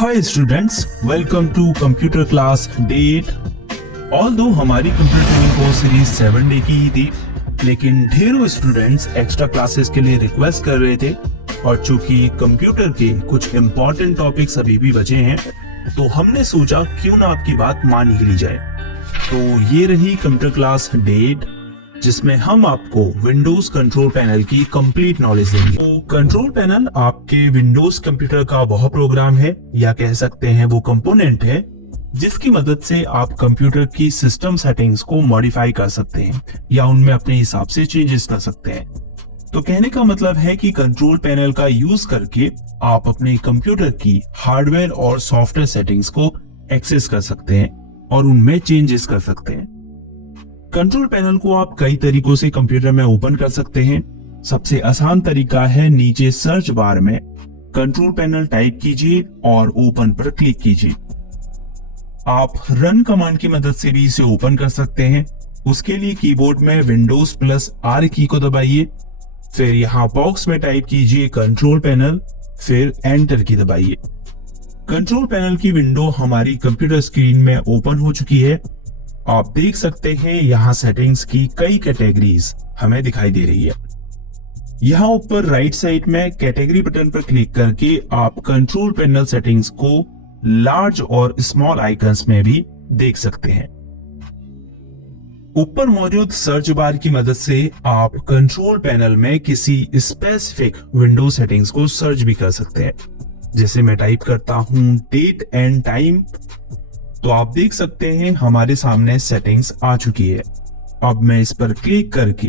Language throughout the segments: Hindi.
Hi students, welcome to computer class day 8। Although हमारी computer training course series 7 day की ही थी, लेकिन ढेरों स्टूडेंट्स एक्स्ट्रा क्लासेस के लिए रिक्वेस्ट कर रहे थे और चूंकि कंप्यूटर के कुछ इम्पोर्टेंट टॉपिक्स अभी भी बचे हैं तो हमने सोचा क्यों ना आपकी बात मान ही ली जाए। तो ये रही कंप्यूटर क्लास डे 8, जिसमें हम आपको विंडोज कंट्रोल पैनल की कंप्लीट नॉलेज देंगे। तो कंट्रोल पैनल आपके विंडोज कंप्यूटर का वह प्रोग्राम है या कह सकते हैं वो कंपोनेंट है जिसकी मदद से आप कंप्यूटर की सिस्टम सेटिंग्स को मॉडिफाई कर सकते हैं या उनमें अपने हिसाब से चेंजेस कर सकते हैं। तो कहने का मतलब है कि कंट्रोल पैनल का यूज करके आप अपने कंप्यूटर की हार्डवेयर और सॉफ्टवेयर सेटिंग्स को एक्सेस कर सकते हैं और उनमें चेंजेस कर सकते हैं। कंट्रोल पैनल को आप कई तरीकों से कंप्यूटर में ओपन कर सकते हैं। सबसे आसान तरीका है नीचे सर्च बार में कंट्रोल पैनल टाइप कीजिए और ओपन पर क्लिक कीजिए। आप रन कमांड की मदद से भी इसे ओपन कर सकते हैं। उसके लिए कीबोर्ड में विंडोज प्लस आर की को दबाइए, फिर यहाँ बॉक्स में टाइप कीजिए कंट्रोल पैनल, फिर एंटर की दबाइए। कंट्रोल पैनल की विंडो हमारी कंप्यूटर स्क्रीन में ओपन हो चुकी है। आप देख सकते हैं यहाँ सेटिंग्स की कई कैटेगरीज हमें दिखाई दे रही है। यहाँ ऊपर राइट साइड में कैटेगरी बटन पर क्लिक करके आप कंट्रोल पैनल सेटिंग्स को लार्ज और स्मॉल आइकन्स में भी देख सकते हैं। ऊपर मौजूद सर्च बार की मदद से आप कंट्रोल पैनल में किसी स्पेसिफिक विंडो सेटिंग्स को सर्च भी कर सकते हैं। जैसे मैं टाइप करता हूं डेट एंड टाइम, तो आप देख सकते हैं हमारे सामने सेटिंग्स आ चुकी है। अब मैं इस पर क्लिक करके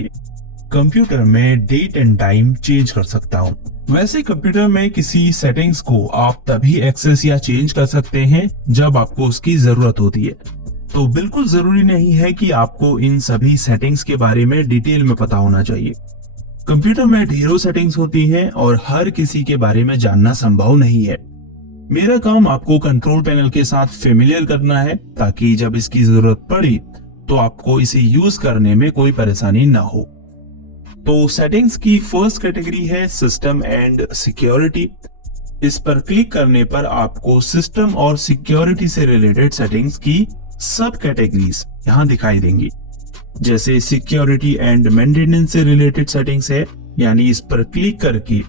कंप्यूटर में डेट एंड टाइम चेंज कर सकता हूं। वैसे कंप्यूटर में किसी सेटिंग्स को आप तभी एक्सेस या चेंज कर सकते हैं जब आपको उसकी जरूरत होती है। तो बिल्कुल जरूरी नहीं है कि आपको इन सभी सेटिंग्स के बारे में डिटेल में पता होना चाहिए। कंप्यूटर में ढेरों सेटिंग्स होती हैं और हर किसी के बारे में जानना संभव नहीं है। मेरा काम आपको कंट्रोल पैनल के साथ फेमिलियर करना है ताकि जब इसकी जरूरत पड़ी तो आपको इसे यूज करने में कोई परेशानी ना हो। तो सेटिंग्स की फर्स्ट कैटेगरी है सिस्टम एंड सिक्योरिटी। इस पर क्लिक करने पर आपको सिस्टम और सिक्योरिटी से रिलेटेड सेटिंग्स की सब कैटेगरीज यहाँ दिखाई देंगी। जैसे सिक्योरिटी एंड मेंटेनेंस से रिलेटेड सेटिंग्स है, यानी इस पर क्लिक करके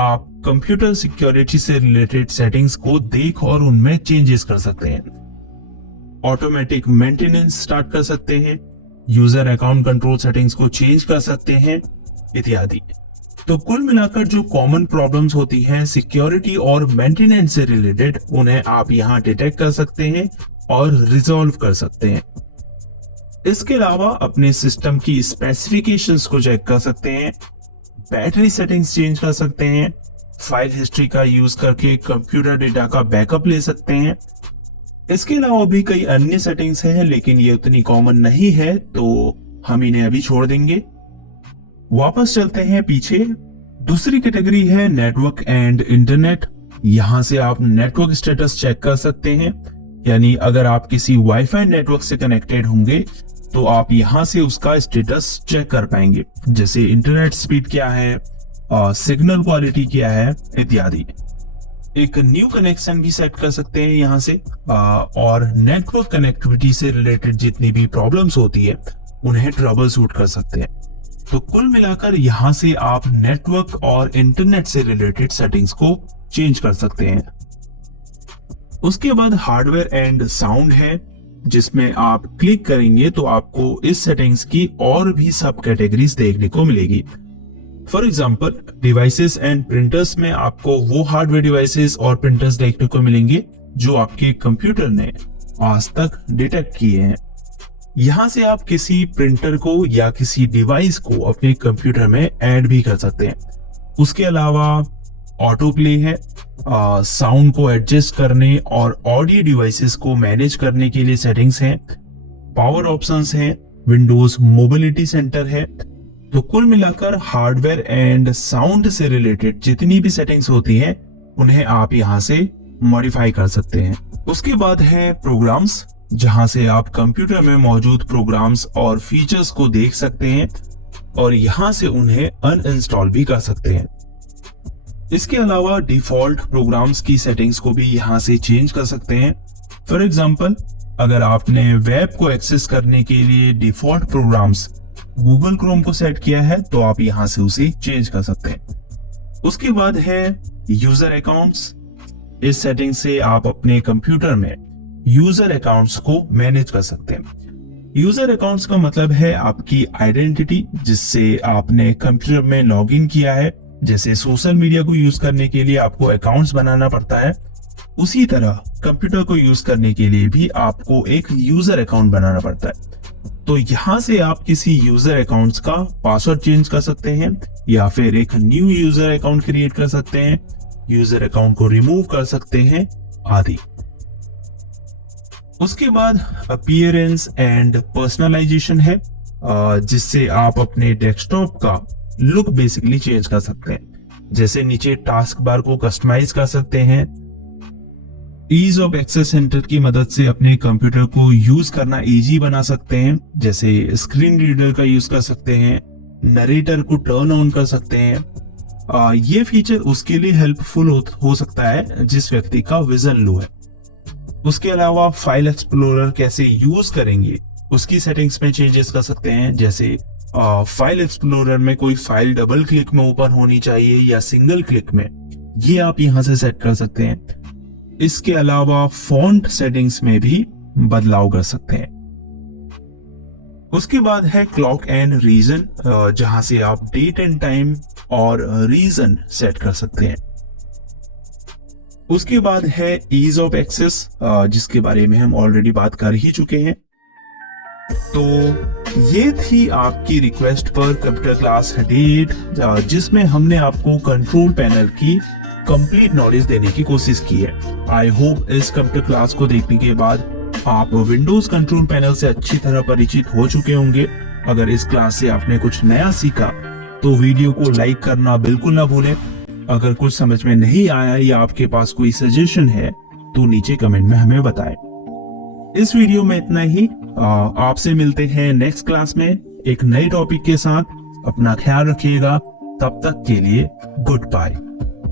आप कंप्यूटर सिक्योरिटी से रिलेटेड सेटिंग्स को देख और उनमें चेंजेस कर सकते हैं। ऑटोमेटिक मेंटेनेंस स्टार्ट कर सकते हैं, यूजर अकाउंट कंट्रोल सेटिंग्स को चेंज कर सकते हैं इत्यादि। तो कुल मिलाकर जो कॉमन प्रॉब्लम्स होती हैं सिक्योरिटी और मेंटेनेंस से रिलेटेड, उन्हें आप यहाँ डिटेक्ट कर सकते हैं और रिजॉल्व कर सकते हैं। इसके अलावा अपने सिस्टम की स्पेसिफिकेशंस को चेक कर सकते हैं, बैटरी सेटिंग्स चेंज कर सकते हैं, फाइल हिस्ट्री का यूज करके कंप्यूटर डेटा का बैकअप ले सकते हैं। इसके अलावा भी कई अन्य सेटिंग्स हैं, लेकिन ये उतनी कॉमन नहीं है तो हम इन्हें अभी छोड़ देंगे। वापस चलते हैं पीछे। दूसरी कैटेगरी है नेटवर्क एंड इंटरनेट। यहां से आप नेटवर्क स्टेटस चेक कर सकते हैं, यानी अगर आप किसी वाईफाई नेटवर्क से कनेक्टेड होंगे तो आप यहां से उसका स्टेटस चेक कर पाएंगे, जैसे इंटरनेट स्पीड क्या है, सिग्नल क्वालिटी क्या है इत्यादि। एक न्यू कनेक्शन भी सेट कर सकते हैं यहां से, और नेटवर्क कनेक्टिविटी से रिलेटेड जितनी भी प्रॉब्लम्स होती है उन्हें ट्रबल शूट कर सकते हैं। तो कुल मिलाकर यहां से आप नेटवर्क और इंटरनेट से रिलेटेड सेटिंग्स को चेंज कर सकते हैं। उसके बाद हार्डवेयर एंड साउंड है, जिसमें आप क्लिक करेंगे तो आपको इस सेटिंग्स की और भी सब कैटेगरीज देखने को मिलेगी। For example devices and printers में आपको वो हार्डवेयर डिवाइसेस और प्रिंटर्स देखने को मिलेंगे जो आपके कंप्यूटर ने आज तक डिटेक्ट किए हैं। यहां से आप किसी प्रिंटर को या किसी डिवाइस को अपने कंप्यूटर में ऐड भी कर सकते हैं। उसके अलावा ऑटो प्ले है, साउंड को एडजस्ट करने और ऑडियो डिवाइसेस को मैनेज करने के लिए सेटिंग्स हैं, पावर ऑप्शंस हैं, विंडोज मोबिलिटी सेंटर है। तो कुल मिलाकर हार्डवेयर एंड साउंड से रिलेटेड जितनी भी सेटिंग्स होती हैं उन्हें आप यहां से मॉडिफाई कर सकते हैं। उसके बाद है प्रोग्राम्स, जहां से आप कंप्यूटर में मौजूद प्रोग्राम्स और फीचर्स को देख सकते हैं और यहां से उन्हें अनइंस्टॉल भी कर सकते हैं। इसके अलावा डिफॉल्ट प्रोग्राम्स की सेटिंग्स को भी यहाँ से चेंज कर सकते हैं। फॉर एग्जाम्पल, अगर आपने वेब को एक्सेस करने के लिए डिफॉल्ट प्रोग्राम्स गूगल क्रोम को सेट किया है तो आप यहाँ से उसे चेंज कर सकते हैं। उसके बाद है यूजर अकाउंट्स। इस सेटिंग से आप अपने कंप्यूटर में यूजर अकाउंट्स को मैनेज कर सकते हैं। यूजर अकाउंट्स का मतलब है आपकी आइडेंटिटी, जिससे आपने कंप्यूटर में लॉगिन किया है। जैसे सोशल मीडिया को यूज करने के लिए आपको अकाउंट्स बनाना पड़ता है, उसी तरह कंप्यूटर को यूज करने के लिए भी आपको एक यूजर अकाउंट बनाना पड़ता है। तो यहाँ से आप किसी यूजर अकाउंट्स का पासवर्ड चेंज कर सकते हैं या फिर एक न्यू यूजर अकाउंट क्रिएट कर सकते हैं, यूजर अकाउंट को रिमूव कर सकते हैं आदि। उसके बाद अपीयरेंस एंड पर्सनलाइजेशन है, जिससे आप अपने डेस्कटॉप का लुक बेसिकली चेंज कर सकते हैं। जैसे नीचे टास्क बार को कस्टमाइज कर सकते हैं। ईज ऑफ एक्सेस सेंटर की मदद से अपने कंप्यूटर को यूज करना इजी बना सकते हैं। जैसे स्क्रीन रीडर का यूज कर सकते हैं, नरेटर को टर्न ऑन कर सकते हैं। ये फीचर उसके लिए हेल्पफुल हो सकता है जिस व्यक्ति का विजन लो है। उसके अलावा फाइल एक्सप्लोरर कैसे यूज करेंगे उसकी सेटिंग्स में चेंजेस कर सकते हैं। जैसे फाइल एक्सप्लोरर में कोई फाइल डबल क्लिक में ओपन होनी चाहिए या सिंगल क्लिक में, ये आप यहां से सेट कर सकते हैं। इसके अलावा फॉन्ट सेटिंग्स में भी बदलाव कर सकते हैं। उसके बाद है क्लॉक एंड रीजन, जहां से आप डेट एंड टाइम और रीजन सेट कर सकते हैं। उसके बाद है ईज ऑफ एक्सेस, जिसके बारे में हम ऑलरेडी बात कर ही चुके हैं। तो ये थी आपकी रिक्वेस्ट पर कंप्यूटर क्लास 38, जिसमें हमने आपको कंट्रोल पैनल की कंप्लीट नॉलेज देने की कोशिश की है। आई होप इस कंप्यूटर क्लास को देखने के बाद आप विंडोज कंट्रोल पैनल से अच्छी तरह परिचित हो चुके होंगे। अगर इस क्लास से आपने कुछ नया सीखा तो वीडियो को लाइक करना बिल्कुल ना भूलें। अगर कुछ समझ में नहीं आया या आपके पास कोई सजेशन है तो नीचे कमेंट में हमें बताएं। इस वीडियो में इतना ही। आपसे मिलते हैं नेक्स्ट क्लास में एक नए टॉपिक के साथ। अपना ख्याल रखिएगा, तब तक के लिए गुड बाय।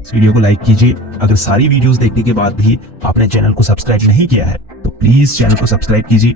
इस वीडियो को लाइक कीजिए। अगर सारी वीडियोस देखने के बाद भी आपने चैनल को सब्सक्राइब नहीं किया है तो प्लीज चैनल को सब्सक्राइब कीजिए।